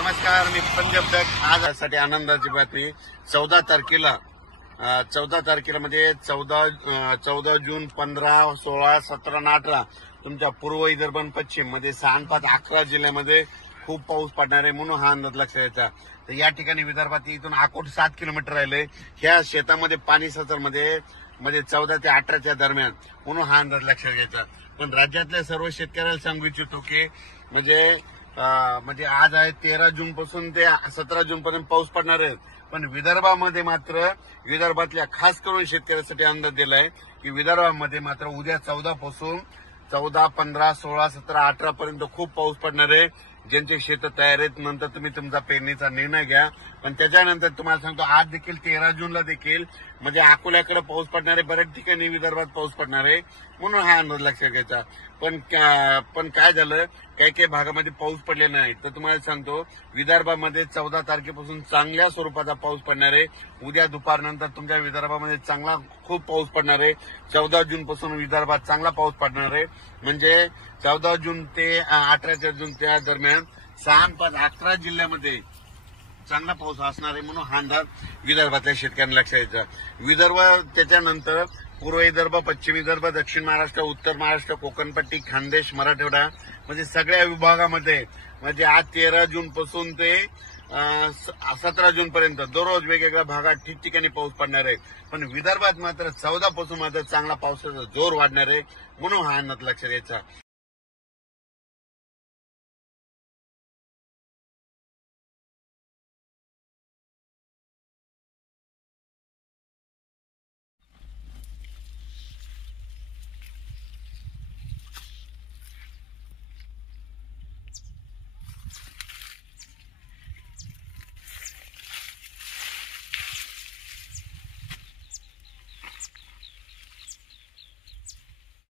नमस्कार, मी पंजाब तक आज यासाठी आनंदाची बातमी 14 तारखेला म्हणजे 14 जून 15, 16, 17 आणि 18 तुमच्या पूर्व विदर्भ आणि पश्चिम मध्ये 6, 5, 11 जिल्ह्यामध्ये खूप पाऊस पडणार आहे म्हणून हा अंदाज लक्षात घ्यायचा. तर या ठिकाणी विदर्भात इथून अकोट 7 किलोमीटर राहिले. ह्या शेतामध्ये पाणी सतरमध्ये म्हणजे 14 ते 18च्या दरम्यान म्हणून हा अंदाज लक्षात घ्यायचा. पण राज्यातल्या सर्व शेतकऱ्याला सांगू इच्छितो की म्हणजे आज आहे 13 जून पासून ते 17 जून पर्यंत पाऊस पडणार आहे. पण विदर्भामध्ये मात्र विदर्भातल्या खास करून शेतकऱ्यांसाठी अंदाज दिलाय की विदर्भामध्ये मात्र उद्या 14 पासून 14, 15, 16, 17, 18 पर्यंत खूप पाऊस पडणार आहे. ज्यांचे शेत तयार आहेत नंतर तुम्ही तुमचा पेरणीचा निर्णय घ्या. पण त्याच्यानंतर तुम्हाला सांगतो आज देखील 13 जूनला देखील म्हणजे अकोल्याकडे पाऊस पडणार आहे, बऱ्याच ठिकाणी विदर्भात पाऊस पडणार आहे म्हणून हा अंदाज लक्षात घ्यायचा. पण काय झालं, काही भागामध्ये पाऊस पडलेला नाही. तर तुम्हाला सांगतो विदर्भामध्ये 14 तारखेपासून चांगल्या स्वरूपाचा पाऊस पडणार आहे. उद्या दुपारनंतर तुमच्या विदर्भामध्ये चांगला खूप पाऊस पडणार आहे. 14 जून पासून विदर्भात चांगला पाऊस पडणार आहे. म्हणजे 14 जून ते 18 जून त्या दरम्यान 6, 5, 11 जिल्ह्यामध्ये चांगला पाऊस असणार आहे म्हणून हा अंदाज विदर्भातल्या शेतकऱ्यांना लक्षात द्यायचा. विदर्भ त्याच्यानंतर पूर्व विदर्भ, पश्चिम विदर्भ, दक्षिण महाराष्ट्र, उत्तर महाराष्ट्र, कोकणपट्टी, खानदेश, मराठवाडा म्हणजे सगळ्या विभागामध्ये म्हणजे आज 13 जून पासून ते 17 जून पर्यंत दररोज वेगवेगळ्या भागात ठिकठिकाणी पाऊस पडणार आहे. पण विदर्भात मात्र 14 पासून मात्र चांगला पावसाचा जोर वाढणार आहे म्हणून हा अंदाज लक्षात द्यायचा.